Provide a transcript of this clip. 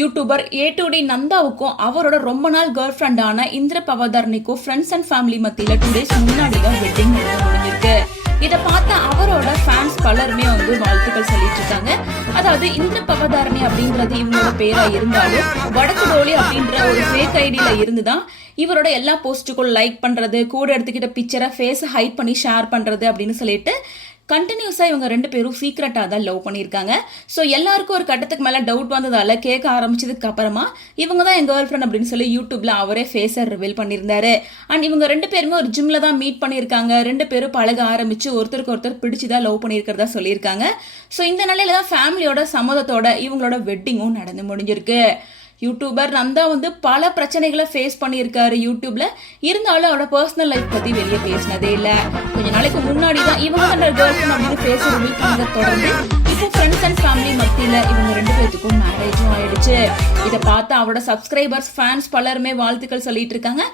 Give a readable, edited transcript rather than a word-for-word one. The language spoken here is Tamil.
யூடியூபர் ஏ2டி நந்தாவுக்கும் அவரோட ரொம்ப நாள் கேர்ள் ஃப்ரெண்டான இந்திர பவதர்னிக்கும் ஃப்ரெண்ட்ஸ் அண்ட் ஃபேமிலி மத்தியில 2 days முன்னாடி தான் வெட்டிங் முடிஞ்சிருக்கு. இதை பார்த்த அவரோட ஃபேன்ஸ் பலருமே வாழ்த்துக்கள் சொல்லிட்டு இருக்காங்க. அதாவது இந்திர பவதாரணி அப்படின்றது இவங்களோட பேரா இருந்தாலும் வடக்கு டோலி அப்படின்ற ஒரு ஃபேக் ஐடியில இருந்துதான் இவரோட எல்லா போஸ்ட்டுக்கும் லைக் பண்றது, கூட எடுத்துக்கிட்ட பிக்சரை ஃபேஸை ஹைட் பண்ணி ஷேர் பண்றது அப்படின்னு சொல்லிட்டு கண்டினியூஸாக இவங்க 2 பேரும் சீக்ரெட்டாக தான் லவ் பண்ணியிருக்காங்க. ஸோ எல்லாருக்கும் ஒரு கட்டத்துக்கு மேலே டவுட் வந்ததால கேட்க ஆரம்பிச்சதுக்கு அப்புறமா இவங்க தான் என் கேர்ள் ஃப்ரெண்ட் அப்படின்னு சொல்லி யூடியூப்ல அவரே ஃபேஸை ரிவீல் பண்ணியிருந்தாரு. அண்ட் இவங்க 2 பேருமே ஒரு ஜிம்ல தான் மீட் பண்ணியிருக்காங்க. 2 பேரும் பழக ஆரம்பிச்சு ஒருத்தருக்கு ஒருத்தர் பிடிச்சுதான் லவ் பண்ணியிருக்கிறதா சொல்லியிருக்காங்க. ஸோ இந்த நிலையில தான் ஃபேமிலியோட சம்மதத்தோட இவங்களோட வெட்டிங்கும் நடந்து முடிஞ்சிருக்கு. யூடியூபர் நந்தா பல பிரச்சனைகளை ஃபேஸ் பண்ணியிருக்காரு யூடியூப்ல. இருந்தாலும் அவரோட பர்சனல் லைஃப் பத்தி வெளியே பேசினதே இல்ல. கொஞ்ச நாளைக்கு முன்னாடி தான் இவங்க கேர்ள் ஃப்ரெண்ட் அப்படின்னு ஃபேஸ் ரிவீல் பண்ணதை தொடர்ந்து இப்போ ஃப்ரெண்ட்ஸ் அண்ட் ஃபேமிலி மத்தியில இவங்க 2 பேருக்கும் மேரேஜும் ஆயிடுச்சு. இதை பார்த்து அவரோட சப்ஸ்கிரைபர்ஸ், ஃபேன்ஸ் பலருமே வாழ்த்துக்கள் சொல்லிட்டு இருக்காங்க.